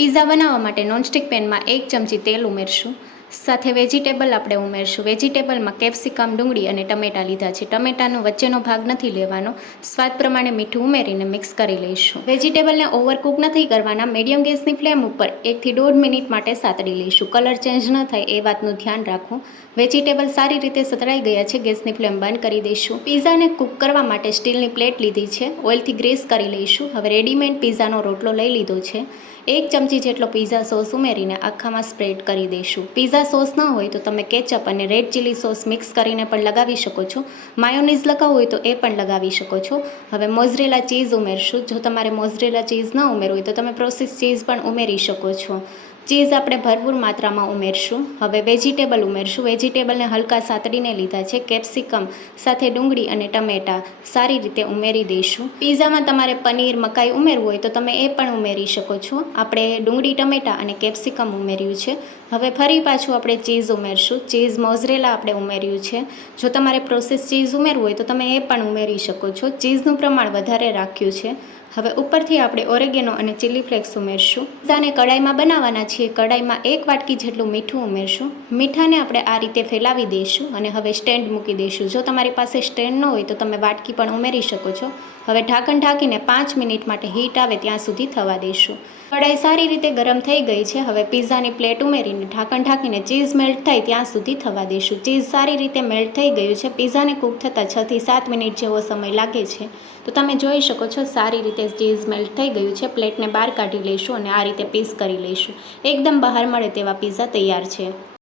Pizza બનાવવા માટે nonstick પેનમાં 1 ચમચી તેલ ઉમેરશું. સાથે વેજીટેબલ આપણે ઉમેરશું. વેજીટેબલમાં કેપ્સિકમ, ડુંગળી અને ટમેટાં લીધા છે. ટમેટાનો વચ્ચેનો ભાગ નથી લેવાનો. સ્વાદ પ્રમાણે મીઠું ઉમેરીને મિક્સ કરી લઈશું. વેજીટેબલને ઓવરકુક નથી કરવાના. મીડિયમ ગેસની ફ્લેમ ઉપર 1 થી 1.5 મિનિટ માટે સાતળી લઈશું. કલર ચેન્જ ન થાય એ વાતનું ધ્યાન રાખવું. વેજીટેબલ સારી રીતે સતળાઈ ગયા છે. ગેસની ફ્લેમ બંધ કરી દઈશું. પીઝાને કૂક કરવા માટે સ્ટીલની પ્લેટ લીધી છે. ઓઇલથી ગ્રીસ કરી લઈશું. હવે રેડીમેડ પીઝાનો રોટલો લઈ લીધો છે. 1 ચમચી જેટલો પીઝા સોસ ઉમેરીને આખામાં સ્પ્રેડ કરી દઈશું. પીઝા સોસ ન હોય તો તમે કેચઅપ અને રેડ ચીલી સોસ મિક્સ કરીને પણ લગાવી શકો છો. માયોનીઝ લગાવવું હોય તો એ પણ લગાવી શકો છો. હવે મોઝરેલા ચીઝ ઉમેરશું. જો તમારે મોઝરેલા ચીઝ ન ઉમેરવું હોય તો તમે પ્રોસેસ ચીઝ પણ ઉમેરી શકો છો. ચીઝ આપણે ભરપૂર માત્રામાં ઉમેરશું. હવે વેજીટેબલ ઉમેરશું. વેજીટેબલને હલકા સાતડીને લીધા છે. કેપ્સિકમ સાથે ડુંગળી અને ટમેટાં સારી રીતે ઉમેરી દઈશું. પીઝામાં તમારે પનીર, મકાઈ ઉમેરવું હોય તો તમે એ પણ ઉમેરી શકો છો. આપણે ડુંગળી, ટમેટાં અને કેપ્સિકમ ઉમેર્યું છે. હવે ફરી પાછું આપણે ચીઝ ઉમેરશું. ચીઝ મોઝરેલા આપણે ઉમેર્યું છે. જો તમારે પ્રોસેસ ચીઝ ઉમેરવું હોય તો તમે એ પણ ઉમેરી શકો છો. ચીઝનું પ્રમાણ વધારે રાખ્યું છે. હવે ઉપરથી આપણે ઓરેગેનો અને ચીલી ફ્લેક્સ ઉમેરશું. પીઝાને કડાઈમાં બનાવવાના છીએ. કડાઈમાં 1 વાટકી જેટલું મીઠું ઉમેરશું. મીઠાને આપણે આ રીતે ફેલાવી દઈશું અને હવે સ્ટેન્ડ મૂકી દઈશું. જો તમારી પાસે સ્ટેન્ડ ન હોય તો તમે વાટકી પણ ઉમેરી શકો છો. હવે ઢાંકણ ઢાંકીને 5 મિનિટ માટે હીટ આવે ત્યાં સુધી થવા દઈશું. કડાઈ સારી રીતે ગરમ થઈ ગઈ છે. હવે પીઝાની પ્લેટ ઉમેરીને ઢાંકણ ઢાંકીને ચીઝ મેલ્ટ થાય ત્યાં સુધી થવા દઈશું. ચીઝ સારી રીતે મેલ્ટ થઈ ગયું છે. પીઝાને કૂક થતાં 6 થી 7 મિનિટ જેવો સમય લાગે છે. તો તમે જોઈ શકો છો સારી રીતે ચીઝ મેલ્ટ થઈ ગયું છે. પ્લેટને બહાર કાઢી લઈશું અને આ રીતે પીસ કરી લઈશું. એકદમ બહાર મળે તેવા પીઝા તૈયાર છે.